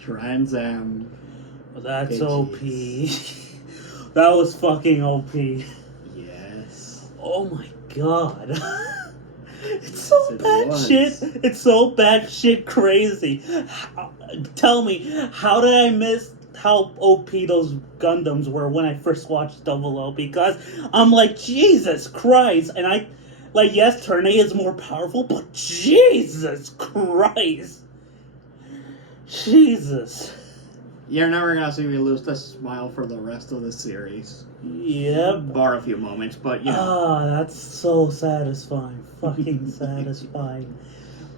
Trans Am. That's OP. That was fucking OP. Yes. Oh my god. It's so bad shit. It's so bad shit crazy. Tell me, how did I miss how OP those Gundams were when I first watched Double O? Because I'm like, Jesus Christ. And I, like, yes, Turn A is more powerful, but Jesus Christ. Jesus. You're never gonna see me lose the smile for the rest of the series. Yep. Bar a few moments, but you know. Ah, that's so satisfying. Fucking satisfying.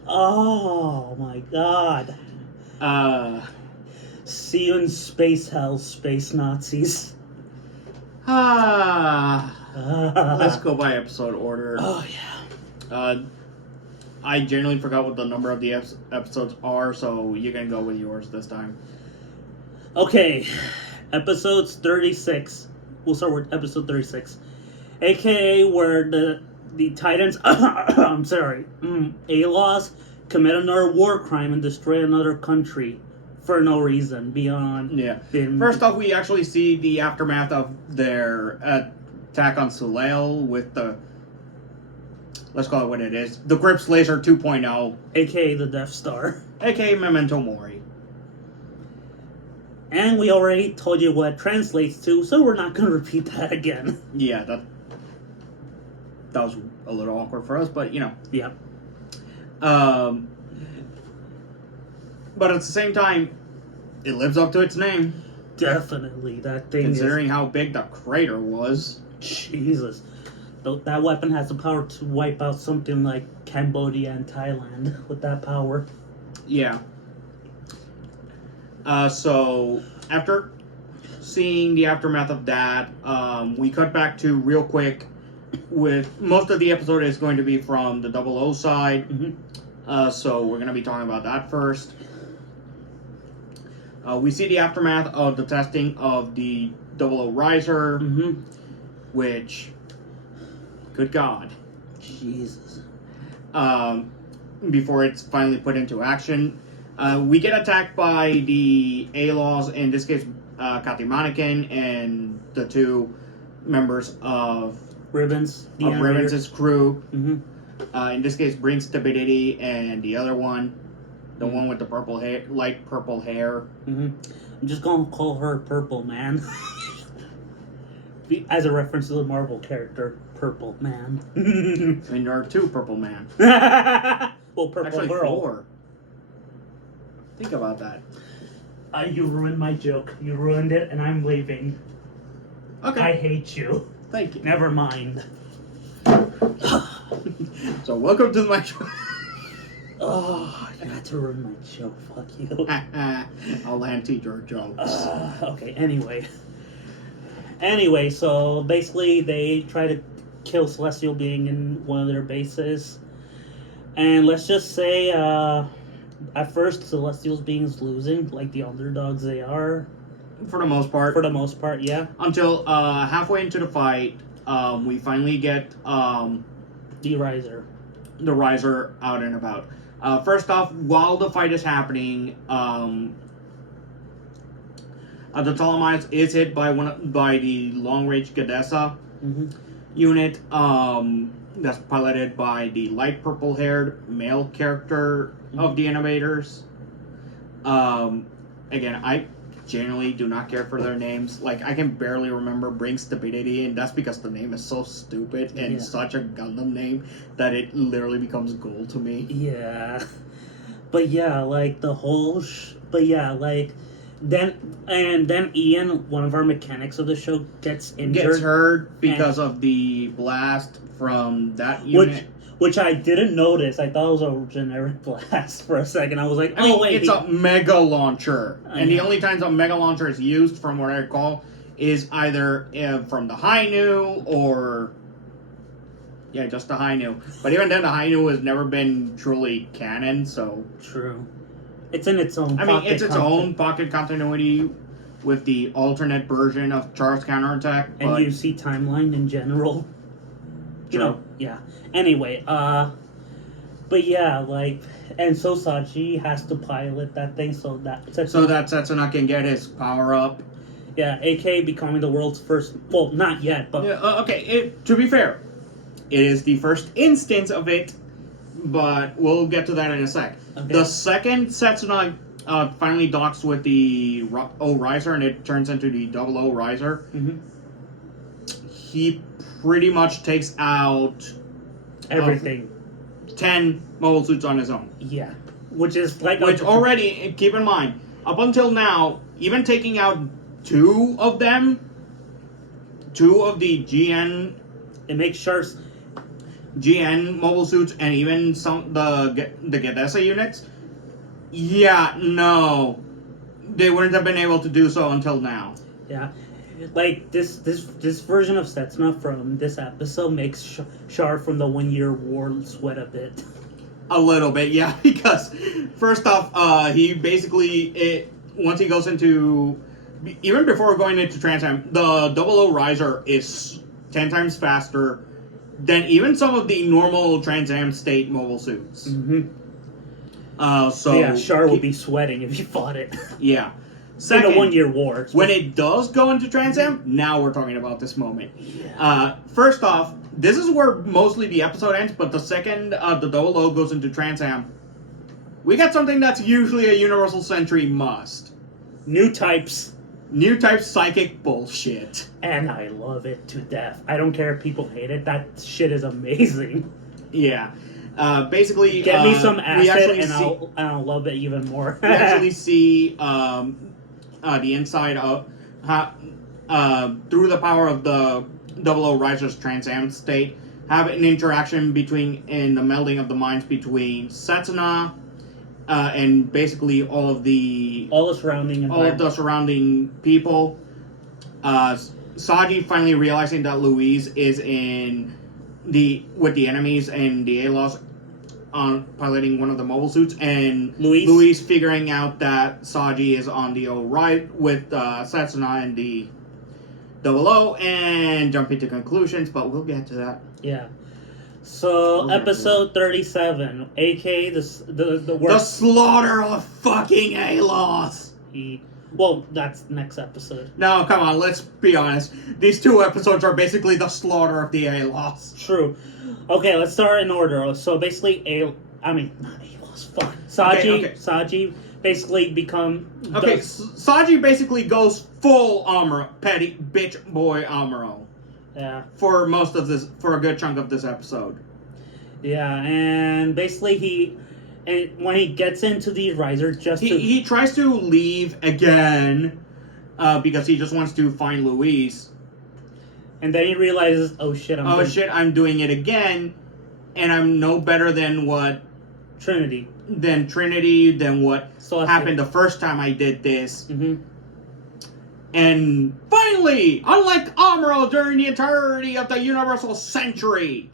Oh my god. See you in space hell, space Nazis. Let's go by episode order. Oh yeah. I generally forgot what the number of the episodes are, so you can go with yours this time. Okay, episodes 36. We'll start with episode 36. AKA where the Titans, I'm sorry, A-Laws commit another war crime and destroy another country for no reason beyond... Yeah. First off, we actually see the aftermath of their attack on Soleil with the... Let's call it what it is. The Grips Laser 2.0. AKA the Death Star. AKA Memento Mori. And we already told you what it translates to, so we're not going to repeat that again. Yeah, that was a little awkward for us, but you know. Yeah. But at the same time, it lives up to its name. Definitely, that thing Considering how big the crater was. Jesus. That weapon has the power to wipe out something like Cambodia and Thailand with that power. Yeah. So, after seeing the aftermath of that, we cut back to real quick with... Most of the episode is going to be from the 00 side. Mm-hmm. So, we're going to be talking about that first. We see the aftermath of the testing of the 00 Riser, which... Good God. Jesus. Before it's finally put into action. We get attacked by the A-Laws, in this case, Kati Mannequin, and the two members of Ribbons. Ribbons' crew. Mm-hmm. In this case, Bring Stupidity, and the other one, the one with the purple hair, light purple hair. Mm-hmm. I'm just gonna call her Purple Man. As a reference to the Marvel character, Purple Man. And there are two Purple Man. Well, Purple Actually, Girl. 4. Think about that. You ruined my joke. You ruined it, and I'm leaving. Okay. I hate you. Thank you. Never mind. So, welcome to my show. Oh, I got to ruin my joke. Fuck you. I'll anti-your jokes. Okay, Anyway, so basically they try to kill Celestial Being in one of their bases. And let's just say, at first, Celestial Being's losing, like the underdogs they are. For the most part. For the most part, yeah. Until halfway into the fight, we finally get The Riser. The Riser out and about. First off, while the fight is happening, the Ptolemaios is hit by the long-range Gadessa unit. That's piloted by the light purple-haired male character of the animators. Again, I generally do not care for their names. Like, I can barely remember Bring Stupidity, and that's because the name is so stupid and such a Gundam name that it literally becomes gold to me. Yeah. But yeah, like, the whole... Then Ian, one of our mechanics of the show, gets injured. Gets hurt because of the blast from that unit. Which I didn't notice. I thought it was a generic blast for a second. I was like, wait. It's a mega launcher. And the only times a mega launcher is used, from what I recall, is either from the Hainu or... Yeah, just the Hainu. But even then, the Hainu has never been truly canon, so... True. It's in its own it's its own pocket continuity with the alternate version of Char's Counterattack. And UC Timeline in general. True. Yeah. Anyway, But yeah, like, and so Saji has to pilot that thing so that Setsuna can get his power up. Yeah, AK becoming the world's first. Well, not yet, but okay. To be fair, it is the first instance of it, but we'll get to that in a sec. Okay. The second Setsuna finally docks with the O Riser and it turns into the Double O Riser, he pretty much takes out everything. 10 mobile suits on his own. Yeah. Which already, keep in mind, up until now, even taking out 2 of them, 2 of the GN... It makes Char's GN mobile suits and even some the Gedessa units, yeah, no, they wouldn't have been able to do so until now. Yeah, like this version of Setsuna from this episode makes Char from the 1 Year War sweat a bit. A little bit, yeah, because first off, he basically once he goes into, even before going into Trans Am, the Double O Riser is 10 times faster than even some of the normal Trans Am state mobile suits. So yeah, Char will be sweating if he fought it. Yeah. Second, in the 1 Year War. When it does go into Trans Am, now we're talking about this moment. Yeah. First off, this is where mostly the episode ends, but the second the Double O goes into Trans Am, we got something that's usually a Universal Sentry must. New types psychic bullshit. And I love it to death. I don't care if people hate it. That shit is amazing. Yeah. Basically, get me some acid and I'll love it even more. We actually see the inside of through the power of the Double O Riser's Trans Am state, have an interaction in the melding of the minds between Setsuna and basically all of the surrounding people. Saji finally realizing that Louise is with the enemies and the ALOS on piloting one of the mobile suits, and Louise figuring out that Saji is on the O right with Setsuna and the Double O, and jumping to conclusions, but we'll get to that. Yeah. So, episode 37, a.k.a. the slaughter of fucking ALOS! Well, that's next episode. No, come on, let's be honest. These 2 episodes are basically the slaughter of the ALOS. True. Okay, let's start in order. So, basically, not ALOS, fuck. Saji basically become... Okay, Saji basically goes full Amuro, petty bitch boy Amuro. Yeah. For a good chunk of this episode. Yeah, and basically when he gets into the riser, he tries to leave again, because he just wants to find Louise. And then he realizes, I'm doing it again, and I'm no better than what Trinity, than what happened the first time I did this. And finally, unlike Amuro during the entirety of the Universal Century,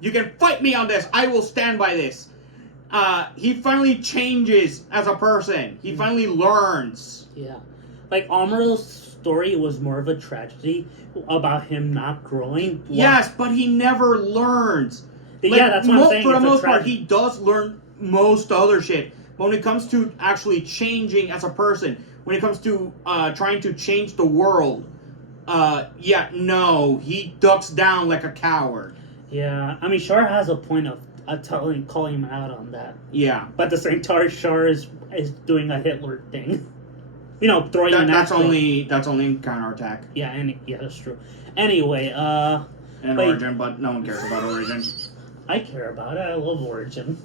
you can fight me on this. I will stand by this. He finally changes as a person. He finally learns. Yeah. Like, Amuro's story was more of a tragedy about him not growing. Yes, but he never learns. Yeah, that's what I'm saying. For the most part, he does learn most other shit. But when it comes to actually changing as a person, when it comes to trying to change the world, he ducks down like a coward. Yeah, I mean, Char has a point of calling him out on that. Yeah. But at the same time, Char is doing a Hitler thing. Throwing an that's only counterattack. Yeah, that's true. Anyway, Origin, but no one cares about Origin. I care about it. I love Origin.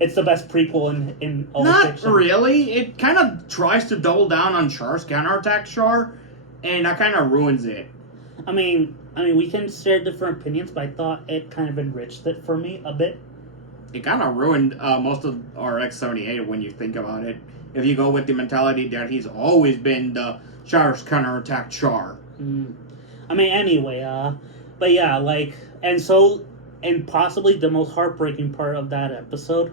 It's the best prequel in all fiction. Not really. It kind of tries to double down on Char's counterattack Char, and that kind of ruins it. I mean, we can share different opinions, but I thought it kind of enriched it for me a bit. It kind of ruined most of RX-78 when you think about it. If you go with the mentality that he's always been the Char's counterattack Char. I mean, anyway, but yeah, and possibly the most heartbreaking part of that episode,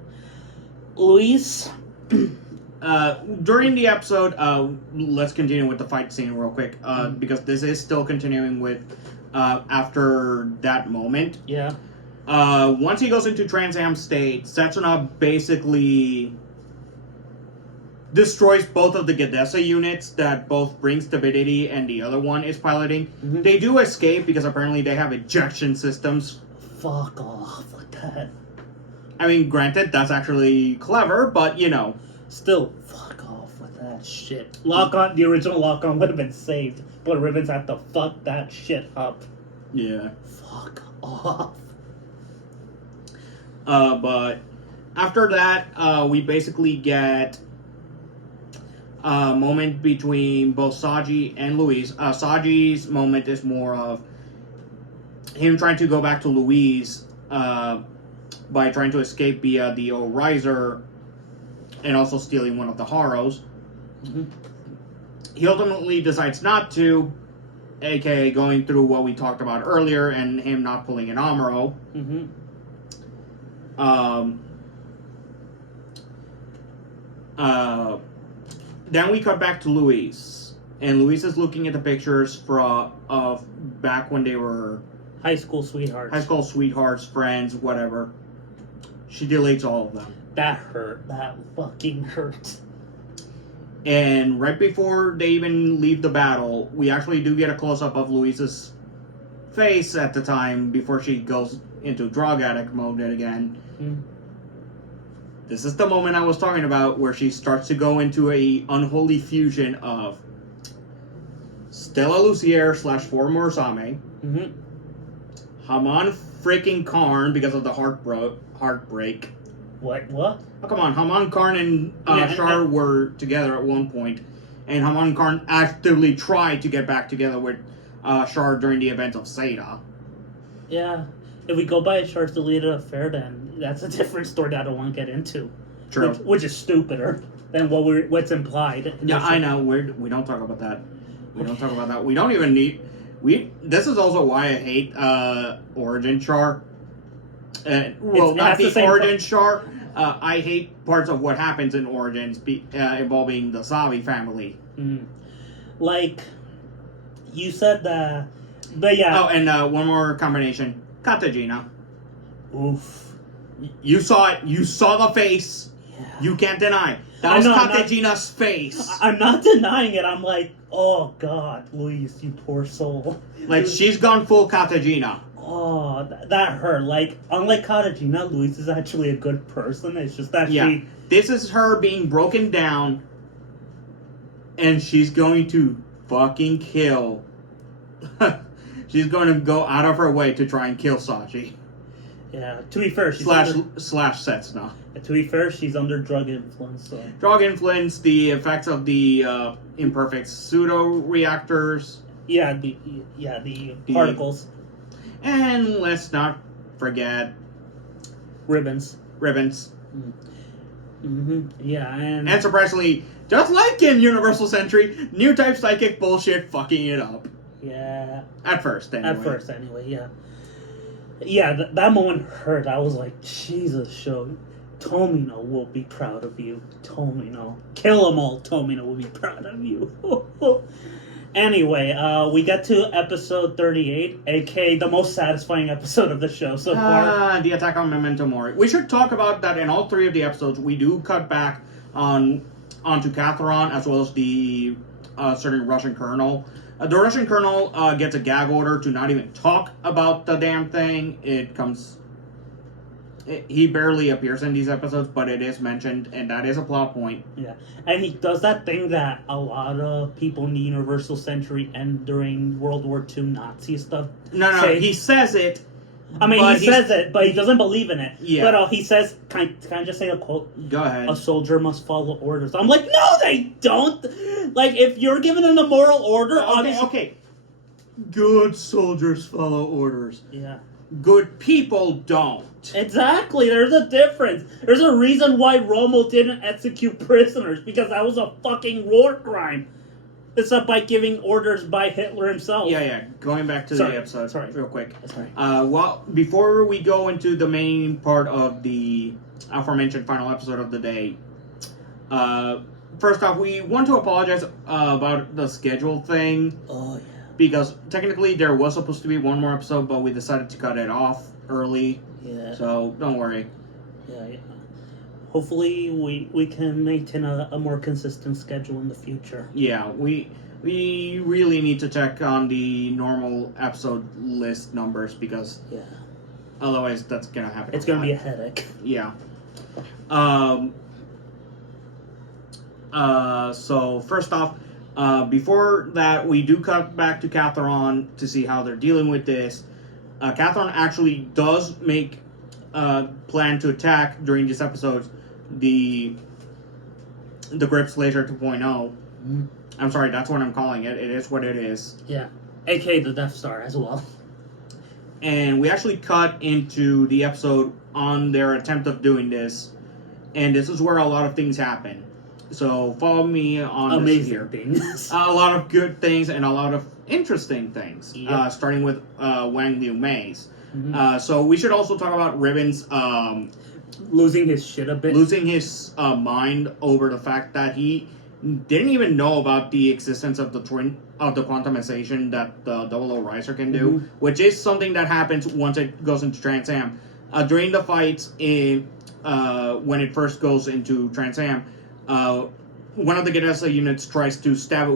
Luis. During the episode, let's continue with the fight scene real quick, because this is still continuing with after that moment. Yeah. Once he goes into Trans Am state, Setsuna basically destroys both of the Gadessa units that both bring stability and the other one is piloting. Mm-hmm. They do escape because apparently they have ejection systems. Fuck off with that. I mean, granted, that's actually clever, but you know. Still, fuck off with that shit. Lock-on, the original lock-on would have been saved, but Ribbons had to fuck that shit up. Yeah. Fuck off. But after that, we basically get a moment between both Saji and Louise. Saji's moment is more of him trying to go back to Louise by trying to escape via the Riser and also stealing one of the Haros. Mm-hmm. He ultimately decides not to, aka going through what we talked about earlier and him not pulling an Amuro. Mm-hmm. Then we cut back to Louise, and Louise is looking at the pictures of back when they were High school sweethearts, friends, whatever. She deletes all of them. That hurt. That fucking hurt. And right before they even leave the battle, we actually do get a close-up of Louise's face at the time before she goes into drug addict mode again. Mm. This is the moment I was talking about where she starts to go into a unholy fusion of Stella Lucier / Four Murasame, Mm-hmm. Haman freaking Karn because of the heartbreak. What? Oh, come on, Haman Karn and Char were together at one point, and Haman Karn actively tried to get back together with Char during the events of Seda. Yeah. If we go by Char's deleted affair, then that's a different story that I don't want to get into. True. Which is stupider than what's implied. Yeah, I know. We don't talk about that. We don't talk about that. We don't even need... This is also why I hate Origin Char. Well, not the Origin Char. I hate parts of what happens in Origins involving the Savi family. Mm. Like, you said that... But yeah. Oh, and one more combination. Katagina. Oof. You saw it. You saw the face. Yeah. You can't deny. That was Katagina's face. I'm not denying it. I'm like, oh God, Louise, you poor soul. Like, she's gone full Katagina. Oh, that hurt. Like, unlike Katagina, Louise is actually a good person. It's just that she... This is her being broken down, and she's going to fucking kill... She's going to go out of her way to try and kill Sachi. Yeah, to be fair, she's slash Setsuna. To be fair, she's under drug influence. So. Drug influence, the effects of the imperfect pseudo reactors. Yeah, the particles. And let's not forget ribbons. Mm-hmm. Yeah, and surprisingly, just like in Universal Century, new type psychic bullshit fucking it up. Yeah. At first, anyway, yeah. Yeah, that moment hurt. I was like, Jesus, show. Tomino will be proud of you. Tomino. Kill them all. Tomino will be proud of you. Anyway, we get to episode 38, aka the most satisfying episode of the show so far. The attack on Memento Mori. We should talk about that in all three of the episodes. We do cut back onto Catharon as well as the certain Russian colonel. The Russian colonel gets a gag order to not even talk about the damn thing. He barely appears in these episodes, but it is mentioned, and that is a plot point. Yeah, and he does that thing that a lot of people in the Universal Century and during World War II Nazi stuff say. He says it. I mean, he says it, but he doesn't believe in it. Yeah. But he says, can I just say a quote? Go ahead. A soldier must follow orders. I'm like, no, they don't! Like, if you're given a moral order, obviously... Okay. Good soldiers follow orders. Yeah. Good people don't. Exactly, there's a difference. There's a reason why Rommel didn't execute prisoners, because that was a fucking war crime. Except by giving orders by Hitler himself. Yeah. Going back to the episode real quick. Sorry. Well, before we go into the main part of the aforementioned final episode of the day, first off, we want to apologize about the schedule thing. Oh, yeah. Because technically there was supposed to be one more episode, but we decided to cut it off early. Yeah. So don't worry. Yeah. Hopefully, we can maintain a more consistent schedule in the future. Yeah, we really need to check on the normal episode list numbers because otherwise that's gonna happen. It's gonna be a headache. Yeah. So first off, before that, we do cut back to Catherine to see how they're dealing with this. Catherine actually does make a plan to attack during this episode the Grips Laser 2.0. Mm-hmm. I'm sorry, that's what I'm calling it. It is what it is. Yeah, aka the Death Star as well. And we actually cut into the episode on their attempt of doing this, and this is where a lot of things happen. So follow me on amazing this here. Things. A lot of good things and a lot of interesting things. Yep. Starting with Wang Liu Mei's. Mm-hmm. So we should also talk about Ribbon's losing his shit a bit. Losing his mind over the fact that he didn't even know about the existence of the quantumization that the 00 Riser can do, mm-hmm. which is something that happens once it goes into Trans Am. During the fights when it first goes into Trans Am, one of the Gedessa units tries to stab it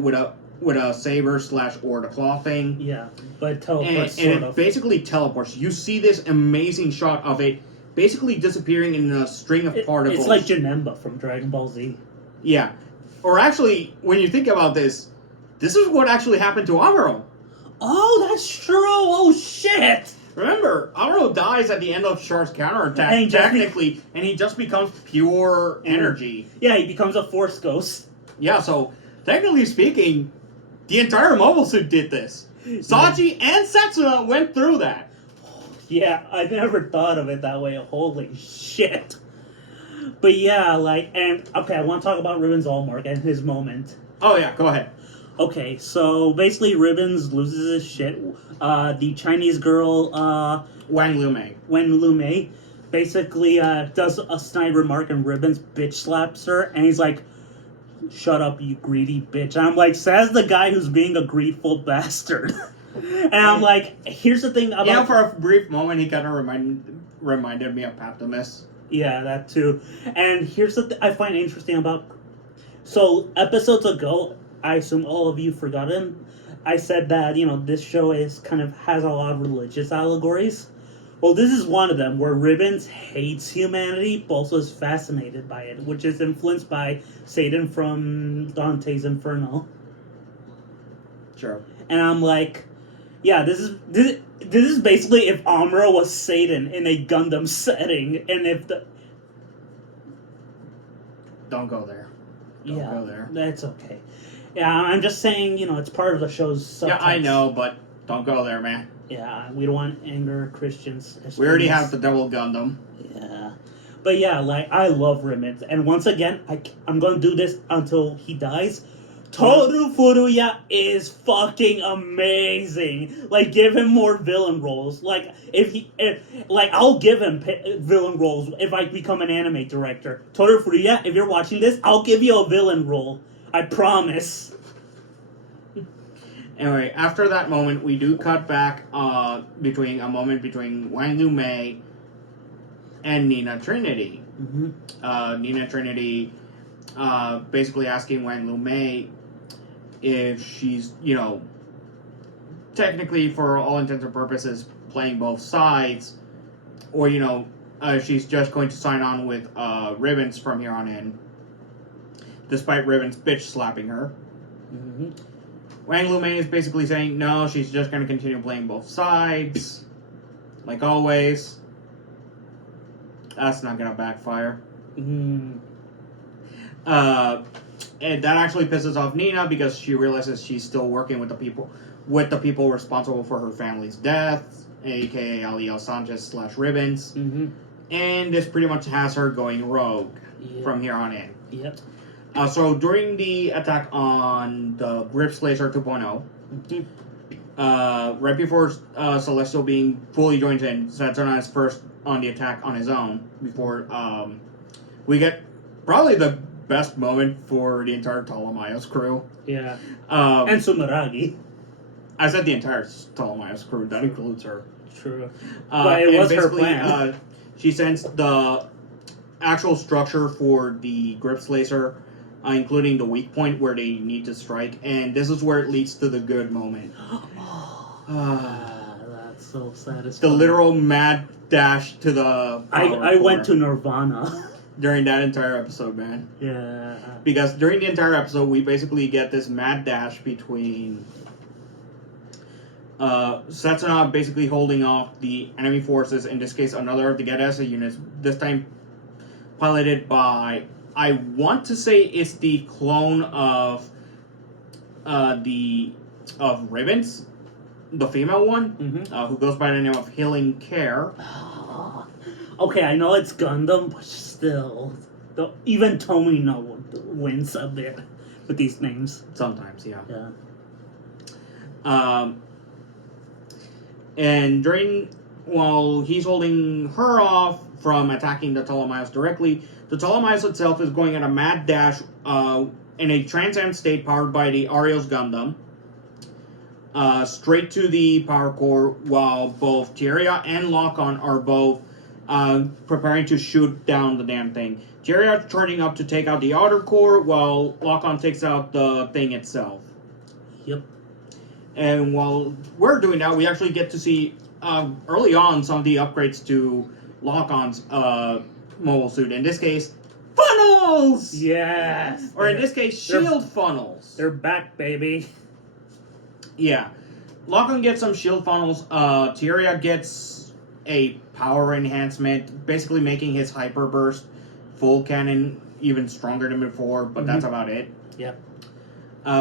with a saber / or the claw thing. Yeah, but teleports and it basically teleports. You see this amazing shot of it basically disappearing in a string of particles. It's like Janemba from Dragon Ball Z. Yeah. Or actually, when you think about this is what actually happened to Amuro. Oh, that's true! Oh, shit! Remember, Amuro dies at the end of Char's counterattack, technically, and he just becomes pure energy. Yeah, he becomes a Force Ghost. Yeah, so, technically speaking, the entire mobile suit did this. Sachi and Setsuna went through that. Yeah, I never thought of it that way. Holy shit. But yeah, I want to talk about Ribbons Allmark and his moment. Oh yeah, go ahead. Okay, so basically Ribbons loses his shit. The Chinese girl, Wang Liu Mei, basically does a snide remark and Ribbons bitch slaps her, and he's like, "Shut up, you greedy bitch." And I'm like, says the guy who's being a greedful bastard. And I'm like, here's the thing about... Yeah, for a brief moment he kind of reminded me of Paptimus. Yeah, that too. And here's the I find interesting about... So, episodes ago, I assume all of you forgotten, I said that, this show has a lot of religious allegories. Well, this is one of them, where Ribbons hates humanity, but also is fascinated by it, which is influenced by Satan from Dante's Inferno. Sure. And I'm like, yeah, this is basically if Amuro was Satan in a Gundam setting, and if the... Don't go there. Don't go there. That's okay. Yeah, I'm just saying, it's part of the show's subtext. Yeah, I know, but don't go there, man. Yeah, we don't want to anger Christians. We already have the Devil Gundam. Yeah. But yeah, I love Ribbons. And once again, I'm going to do this until he dies. Toru Furuya is fucking amazing. Give him more villain roles. I'll give him villain roles if I become an anime director. Toru Furuya, if you're watching this, I'll give you a villain role. I promise. Anyway, after that moment, we do cut back between Wang Liu Mei and Nina Trinity. Mm-hmm. Nina Trinity basically asking Wang Liu Mei if she's, technically for all intents and purposes playing both sides, or, she's just going to sign on with Ribbons from here on in, despite Ribbons bitch slapping her. Mm-hmm. Wang Liu Mei is basically saying, no, she's just going to continue playing both sides, like always. That's not going to backfire. Mm. And that actually pisses off Nina because she realizes she's still working with the people responsible for her family's death, aka Aliel Sanchez / Ribbons. Mm-hmm. And this pretty much has her going rogue from here on in. Yep. So during the attack on the Grips Laser 2.0, right before Celestial being fully joined in, Setsuna is first on the attack on his own before we get probably the best moment for the entire Ptolemaeus crew. Yeah. And Sumeragi. I said the entire Ptolemaeus crew. That includes her. True. But it and was her basically, plan. she sends the actual structure for the grip slicer, including the weak point where they need to strike, and this is where it leads to the good moment. That's so satisfying. The literal mad dash to the I went to Nirvana. during that entire episode, man. Yeah. Because during the entire episode, we basically get this mad dash between Setsuna basically holding off the enemy forces, in this case another of the Gedesa units, this time piloted by, I want to say it's the clone of Ribbons, the female one, who goes by the name of Healing Care. Okay, I know it's Gundam, but still, even Tomino wins a bit with these names. Sometimes, yeah. Yeah. And while he's holding her off from attacking the Ptolemaios directly, the Ptolemaios itself is going at a mad dash in a Trans-Am state powered by the Arios Gundam, straight to the power core, while both Tyria and Lock-On are both preparing to shoot down the damn thing. Tyria turning up to take out the outer core, while Lock-On takes out the thing itself. Yep. And while we're doing that, we actually get to see early on some of the upgrades to Lock-On's mobile suit. In this case, funnels! Yes! Or in this case, shield funnels. They're back, baby. Yeah. Lock-On gets some shield funnels. Tyria gets a power enhancement, basically making his hyper burst full cannon even stronger than before, but that's about it. Yep.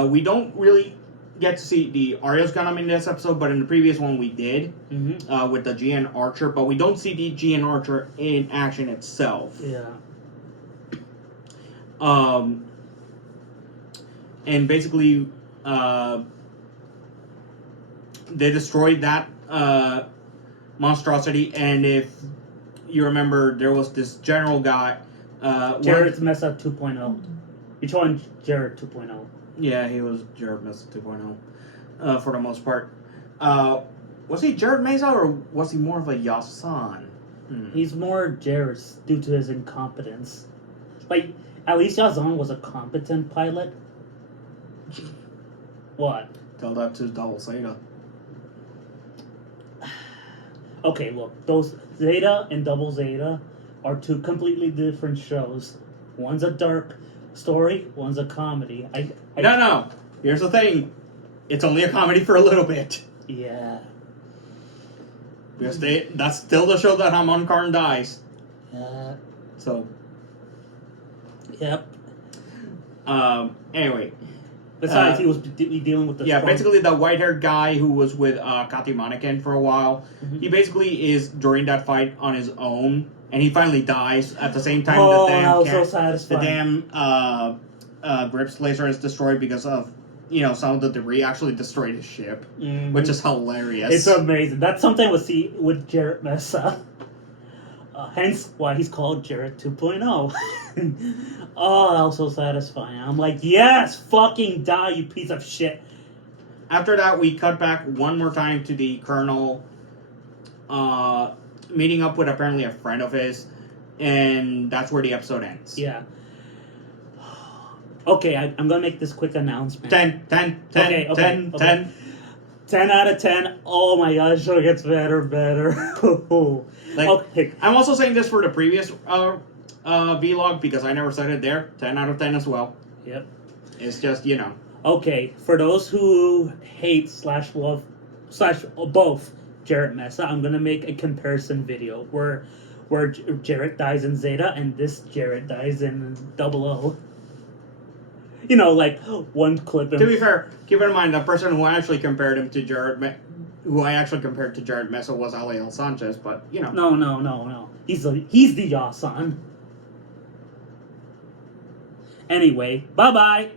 We don't really get to see the Arios Gundam in this episode, but in the previous one we did, with the GN Archer, but we don't see the GN Archer in action itself. Yeah. And basically, they destroyed that monstrosity, and if you remember, there was this general guy. Jared's Mesa 2.0. You joined Jared 2.0. Yeah, he was Jared Mesa 2.0 for the most part. Was he Jared Mesa or was he more of a Yasan? He's more Jared due to his incompetence. Like, at least Yazan was a competent pilot. What? Tell that to Double Zeta. Okay, look, those Zeta and Double Zeta are two completely different shows. One's a dark story, one's a comedy. No. Here's the thing. It's only a comedy for a little bit. Yeah. Because that's still the show that Hamon Karn dies. Yeah. So. Yep. Anyway. Besides, he was dealing with the... Yeah, basically the white-haired guy who was with Kati Maniken for a while, he basically is, during that fight, on his own, and he finally dies at the same time the damn grip slicer is destroyed because of, some of the debris actually destroyed his ship, which is hilarious. It's amazing. That's something we'll see with Jared Mesa. Hence why he's called Jared 2.0. Oh, that was so satisfying. I'm like, yes, fucking die, you piece of shit. After that, we cut back one more time to the Colonel meeting up with apparently a friend of his, and that's where the episode ends. Yeah. Okay, I'm gonna make this quick announcement. 10 out of 10. Oh my god, the show gets better. Okay. I'm also saying this for the previous vlog because I never said it there. 10 out of 10 as well. Yep. It's just, Okay, for those who hate / love / both Jared Mesa, I'm gonna make a comparison video where Jared dies in Zeta and this Jared dies in 00. Like one clip. To be fair, keep in mind the person who actually compared him to Jared Mesa was Aliel Sanchez, but No. He's the Yasan. Anyway, bye-bye.